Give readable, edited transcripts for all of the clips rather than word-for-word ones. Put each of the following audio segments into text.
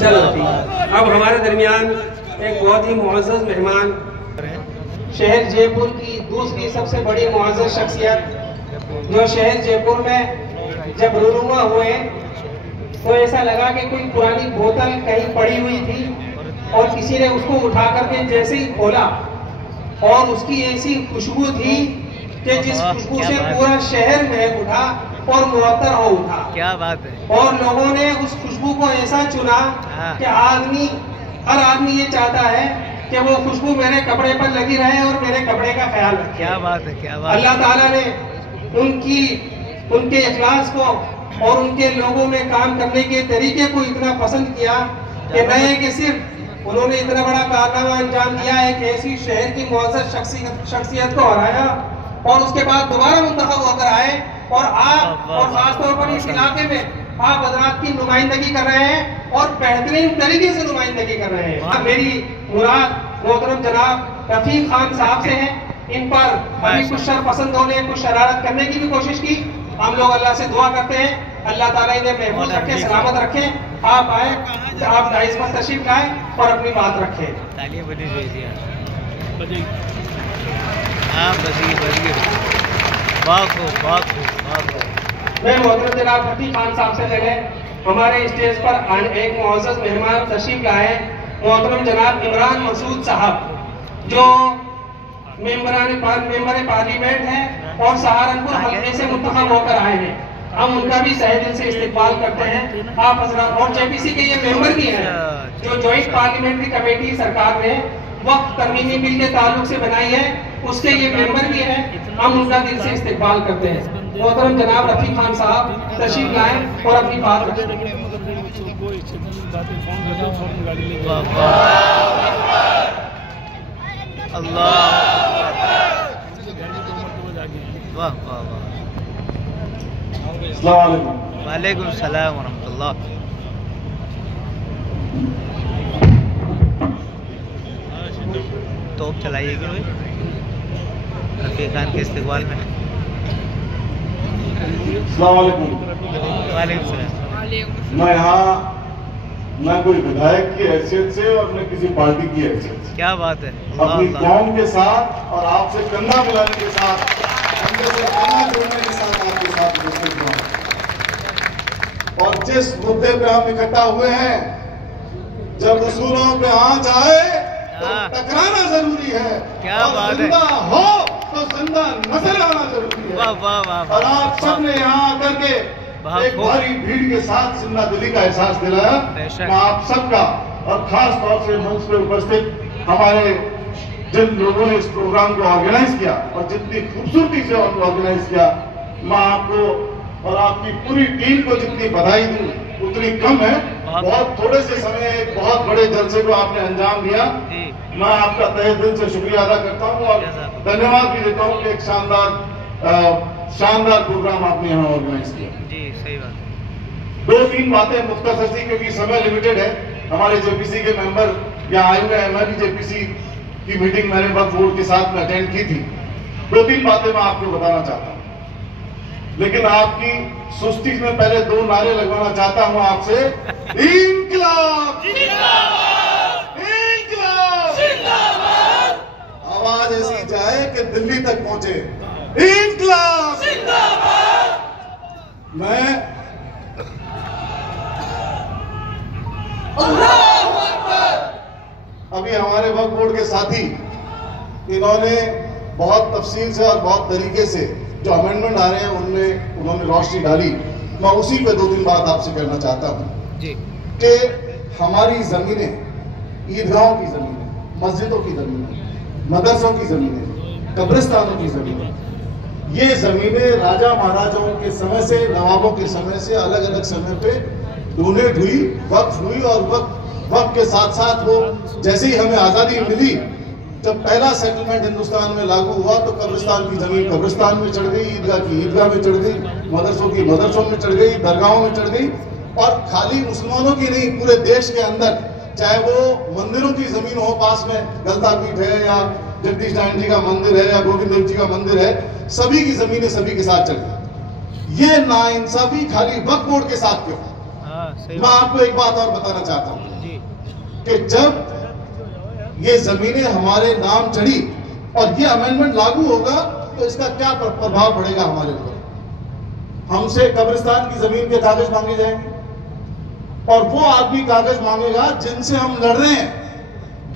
चलो अब हमारे दरमियान एक बहुत ही मुअज़्ज़ज़ मेहमान, शहर जयपुर की दूसरी सबसे बड़ी मुअज़्ज़ज़ शख्सियत, जो शहर जयपुर में जब रूनुमा हुए तो ऐसा लगा कि कोई पुरानी बोतल कहीं पड़ी हुई थी और किसी ने उसको उठा करके जैसे ही खोला और उसकी ऐसी खुशबू थी कि जिस खुशबू से पूरा शहर महक उठा और मुअत्तर हो उठा। क्या बात है। और लोगों ने उस खुशबू को ऐसा चुना कि हर आदमी ये चाहता है कि वो खुशबू मेरे कपड़े पर लगी रहे और मेरे कपड़े का ख्याल रखे। क्या बात है, क्या बात। अल्लाह ताला ने उनके इखलास को और उनके लोगों में काम करने के तरीके को इतना पसंद किया कि नहीं कि सिर्फ उन्होंने इतना बड़ा कारनामा अंजाम दिया, एक ऐसी शहर की मुअज़्ज़ज़ शख्सियत को हराया और उसके बाद दोबारा मुंतखब होकर आए और आप और खासतौर पर इस इलाके में आप हज़रात की नुमाइंदगी कर रहे हैं और बेहतरीन तरीके से नुमाइंदगी कर रहे हैं। मेरी मुराद मोहतरम जनाब रफीक खान साहब से है। इन पर अभी कुछ शरपसंदों ने कुछ शरारत करने की भी कोशिश की। हम लोग अल्लाह से दुआ करते हैं अल्लाह ताला इन्हें महफूज रखे, सलामत रखे। आप आए, आप डाइस पर तशरीफ लाए और अपनी बात रखें। मैं मोहतरम जनाब रफीक खान साहब से पहले हमारे स्टेज पर एक मुअज़्ज़ज़ मेहमान तशरीफ लाए, मोहतरम जनाब इमरान मसूद साहब, जो मेंबर पार्लियामेंट हैं और सहारनपुर हल्के से मुंतखब होकर आए हैं। हम उनका भी सहे दिल से इस्तेकबाल करते हैं। आप हज़रात और जेपीसी के ये मेंबर भी हैं जो जॉइंट पार्लियामेंट्री कमेटी सरकार ने वक्त तरमीमी बिल के ताल्लुक से बनाई है, उसके ये मेंबर भी हैं। हम उनका दिल से इस्तेकबाल करते हैं। मोहतरम जनाब रफीक खान साहब तशरीफ लाएं और अपनी बात रखें। वालेकुम सलाम व रहमतुल्लाह। तोप चलाइएगा भाई रफीक खान के इस्तेकबाल में। वालेकुम सलाम। मैं यहाँ न कोई विधायक की हैसियत से और न किसी पार्टी की हैसियत से, क्या बात है, अपनी कौम के साथ और आपसे कंधा मिलाने के साथ, कंधे से कंधा जोड़ने के साथ आपके साथ उपस्थित हूं। और जिस मुद्दे पे हम इकट्ठा हुए हैं, जब उसूलों पे आंच आए तो टकराना जरूरी है। क्या बात है। जिंदा हो तो जिंदा नजर आना जरूरी है। वाह वाह वाह। और आप सबने यहाँ आकर के एक भारी भीड़ के साथ जिंदा दिली का एहसास दिलाया। मैं आप सबका और खास तौर से मंच पे उपस्थित हमारे जिन लोगों ने इस प्रोग्राम को ऑर्गेनाइज किया और जितनी खूबसूरती से ऑर्गेनाइज किया, मैं आपको और आपकी पूरी टीम को जितनी बधाई दूं उतनी कम है। बहुत थोड़े से समय एक बहुत बड़े जलसे को आपने अंजाम दिया। मैं आपका तहे दिल से शुक्रिया अदा करता हूं और धन्यवाद भी देता हूं कि एक शानदार प्रोग्राम आपने यहाँ ऑर्गेनाइज किया। जी सही बात। 2-3 बातें मुख्तसर सी, क्योंकि समय लिमिटेड है। हमारे जेपीसी के मेंबर यहाँ आए हुए हैं। मैं भी जेपीसी की मीटिंग मैंने वक्फ बोर्ड के साथ में अटेंड की थी। 2-3 बातें मैं आपको बताना चाहता हूँ, लेकिन आपकी सुस्ती में पहले 2 नारे लगवाना चाहता हूँ आपसे। इंकलाब जिंदाबाद, इंकलाब जिंदाबाद। आवाज ऐसी जाए कि दिल्ली तक पहुंचे। इंकलाब जिंदाबाद। मैं अभी हमारे वक्फ बोर्ड के साथी इन्होंने बहुत तफसील से और बहुत तरीके से जो अमेंडमेंट आ रहे हैं उनमें उन्होंने रोशनी डाली। मैं उसी पे 2-3 बात आपसे करना चाहता हूँ कि हमारी जमीनें, ईदगाहों की जमीनें, मस्जिदों की जमीनें, मदरसों की जमीनें, कब्रिस्तानों की जमीनें, ये जमीनें राजा महाराजाओं के समय से, नवाबों के समय से अलग अलग समय पे डोनेट हुई, वक्फ हुई। और वक्त के साथ साथ वो जैसे ही हमें आज़ादी मिली, जब पहला सेटलमेंट हिंदुस्तान में लागू हुआ तो कब्रिस्तान की जमीन कब्रिस्तान में चढ़ गई, ईदगाह की ईदगाह में चढ़ गई, मदरसों की मदरसों में चढ़ गई, दरगाहों में चढ़ गई। और खाली मुसलमानों की नहीं, पूरे देश के अंदर, चाहे वो मंदिरों की जमीन हो, पास में गलता पीठ है या जगदीश नारायण जी का मंदिर है या गोविंद देव जी का मंदिर है, सभी की जमीनें सभी के साथ चढ़ गई। ये नाइंसाफी खाली वक्फ बोर्ड के साथ क्यों? मैं आपको एक बात और बताना चाहता हूं कि जब ये जमीनें हमारे नाम चढ़ी और ये अमेंडमेंट लागू होगा तो इसका क्या प्रभाव पड़ेगा हमारे ऊपर? हमसे कब्रिस्तान की जमीन के कागज मांगे जाएंगे और वो आदमी कागज मांगेगा जिनसे हम लड़ रहे हैं,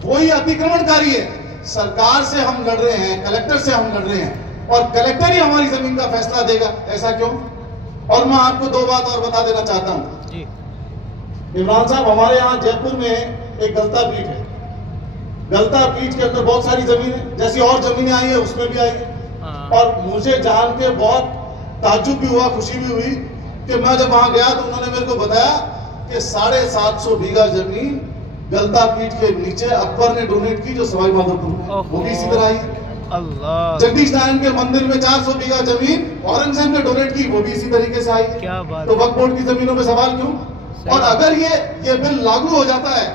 वही अतिक्रमणकारी है। सरकार से हम लड़ रहे हैं, कलेक्टर से हम लड़ रहे हैं और कलेक्टर ही हमारी जमीन का फैसला देगा, ऐसा क्यों? और मैं आपको दो बात और बता देना चाहता हूं। इमरान साहब, हमारे यहाँ जयपुर में एक गलता पीठ है। गलता पीठ के अंदर बहुत सारी जमीनें, जैसी और जमीनें आई है उसमें भी आई है। और मुझे जान के बहुत ताज्जुब भी हुआ, खुशी भी हुई कि मैं जब वहां गया तो उन्होंने मेरे को बताया कि 750 बीघा जमीन गलता पीठ के नीचे अकबर ने डोनेट की, जो सवाई माधोपुर में, वो भी इसी तरह आई है। जगदीश नारायण के मंदिर में 400 बीघा जमीन औरंगजेब ने डोनेट की, वो भी इसी तरीके से आई। क्या बात? तो वक्फ बोर्ड की जमीनों में सवाल क्यों? और अगर ये बिल लागू हो जाता है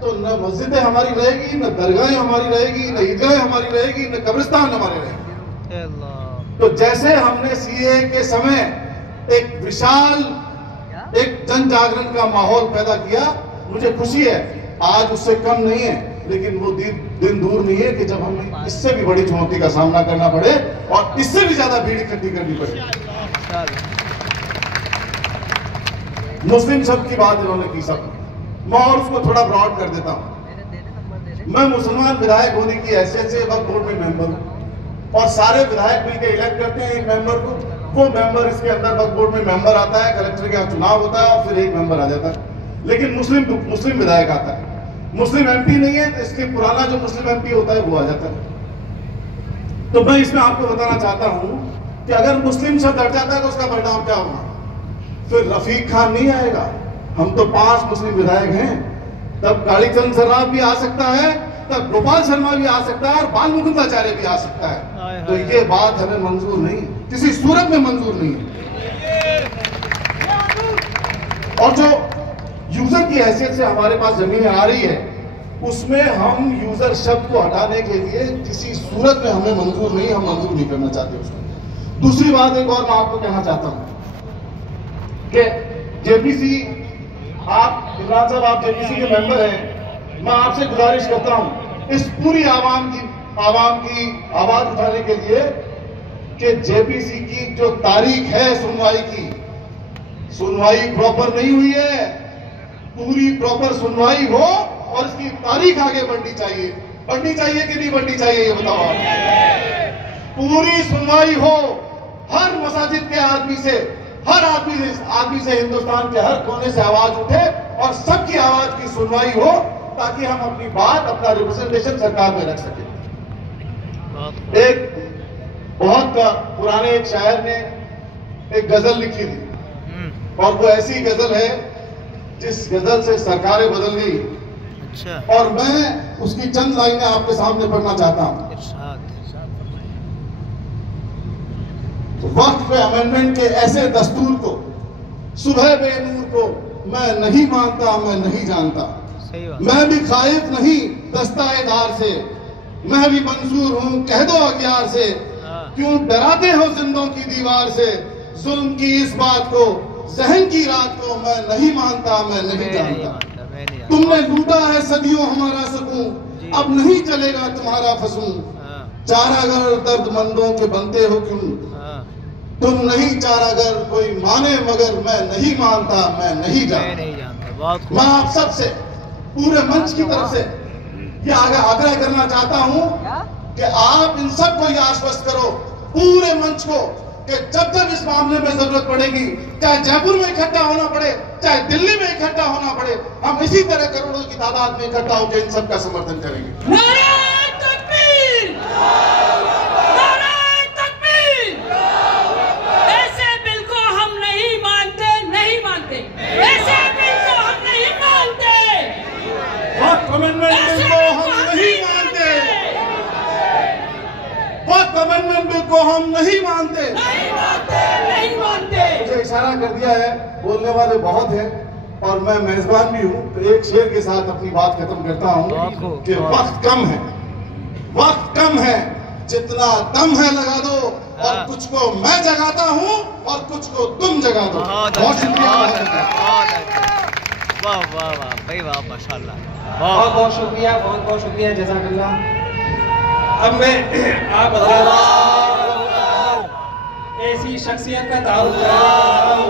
तो न मस्जिदें हमारी रहेगी, न दरगाहें हमारी रहेगी, न ईदगाहें हमारी रहेगी, न कब्रिस्तान हमारे रहेगी। तो जैसे हमने सीए के समय एक विशाल एक जन जागरण का माहौल पैदा किया, मुझे खुशी है, आज उससे कम नहीं है, लेकिन वो दिन दूर नहीं है कि जब हमें इससे भी बड़ी चुनौती का सामना करना पड़े और इससे भी ज्यादा भीड़ इकट्ठी करनी पड़े। मुस्लिम शब्द की बात इन्होंने की सब, मैं और उसको थोड़ा ब्रॉड कर देता हूं। मैं मुसलमान विधायक होने की हैसियत से वक्फ बोर्ड में मेंबर हूं और सारे विधायक मिलकर इलेक्ट करते हैं एक मेंबर को। वो मेंबर इसके अंदर वक्फ बोर्ड में मेंबर आता है, कलेक्टर के यहाँ चुनाव होता है और फिर एक मेंबर आ जाता है। लेकिन मुस्लिम विधायक आता है, मुस्लिम एमपी नहीं है, तो इसके पुराना जो मुस्लिम एमपी होता है वो आ जाता है। तो मैं इसमें आपको बताना चाहता हूं कि अगर मुस्लिम शब्द हट जाता है तो उसका परिणाम क्या होगा? फिर रफीक खान नहीं आएगा, हम तो 5 मुस्लिम विधायक हैं, तब कालीचरण सर्राफ भी आ सकता है, तब गोपाल शर्मा भी आ सकता है और बाल मुकुंदाचार्य भी आ सकता है। तो ये बात हमें मंजूर नहीं, किसी सूरत में मंजूर नहीं है। और जो यूजर की हैसियत से हमारे पास जमीनें आ रही है, उसमें हम यूजर शब्द को हटाने के लिए किसी सूरत में हमें मंजूर नहीं, हम मंजूर नहीं करना चाहते उसको। दूसरी बात एक और मैं आपको कहना चाहता हूं कि जेपीसी, आप इमरान साहब, आप जेपीसी के मेंबर हैं, मैं आपसे गुजारिश करता हूं इस पूरी आवाम की आवाज उठाने के लिए कि जेपीसी की जो तारीख है सुनवाई की, सुनवाई प्रॉपर नहीं हुई है, पूरी प्रॉपर सुनवाई हो और इसकी तारीख आगे बढ़नी चाहिए कि नहीं बढ़नी चाहिए, ये बताओ आप। पूरी सुनवाई हो, हर मसाजिद के आदमी से, हर आदमी से हिंदुस्तान के हर कोने से आवाज उठे और सबकी आवाज की सुनवाई हो, ताकि हम अपनी बात, अपना रिप्रेजेंटेशन सरकार में रख सके। एक बहुत पुराने एक शायर ने एक गजल लिखी थी और वो ऐसी गजल है जिस गजल से सरकारें बदल गई। अच्छा। और मैं उसकी चंद लाइनें आपके सामने पढ़ना चाहता हूं। वक्त पे अमेंडमेंट के ऐसे दस्तूर को, सुबह बेनूर को मैं नहीं मानता, मैं नहीं जानता। मैं भी खाइफ नहीं दस्ताएदार से, मैं भी मंसूर हूं कह दो अगियार से। क्यों डराते हो जिंदों की दीवार से, जुल्म की इस बात को, जहन की रात को मैं नहीं मानता, मैं नहीं जानता। तुमने लूटा है सदियों हमारा सुकून, अब नहीं चलेगा तुम्हारा फसून। चारागर दर्दमंदों के बनते हो क्यों, तुम नहीं चारागर कोई माने मगर मैं नहीं मानता, मैं नहीं जानता। मैं आप सब से, पूरे मंच की तरफ से ये आग्रह करना चाहता हूं कि आप इन सबको ये आश्वस्त करो, पूरे मंच को, कि जब जब इस मामले में जरूरत पड़ेगी, चाहे जयपुर में इकट्ठा होना पड़े, चाहे दिल्ली में इकट्ठा होना पड़े, हम इसी तरह करोड़ों की तादाद में इकट्ठा होकर इन सबका समर्थन करेंगे। नारे तकबीर! नारे तकबीर! ऐसे बिल को हम नहीं मानते, नहीं मानते, ऐसे बिल को हम नहीं मानते, वक्त अमेंडमेंट बिल को हम नहीं मानते, वक्त अमेंडमेंट बिल को हम नहीं मानते, नहीं मानते, नहीं मानते। मुझे इशारा कर दिया है, बोलने वाले बहुत हैं और मैं मेजबान भी हूं, तो एक शेर के साथ अपनी बात खत्म करता हूं कि वक्त कम है, वक्त कम है, जितना दम है लगा दो, और कुछ को मैं जगाता हूँ और कुछ को तुम जगा दो। बहुत शुक्रिया। वाह वाह वाह भाई वाह, माशाल्लाह, बहुत बहुत शुक्रिया, बहुत बहुत शुक्रिया, जज़ाकल्लाह। अब मैं आप ऐसी शख्सियत का तारुफ कर रहा हूँ